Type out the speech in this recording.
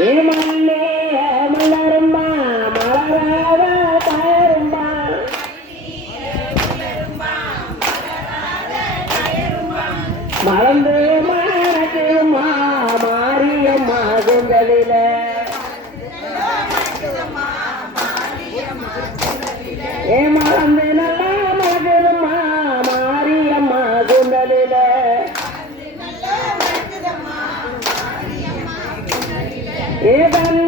ஏமல்லே மலரும்பா மலராத தயரும்பா மலர்ந்து மணக்குமா மாரியம்மா குந்தலில ஏ மலர்ந்து நல்லா மணக்குதுமா மாரியம்மா குந்தலில ஏதன்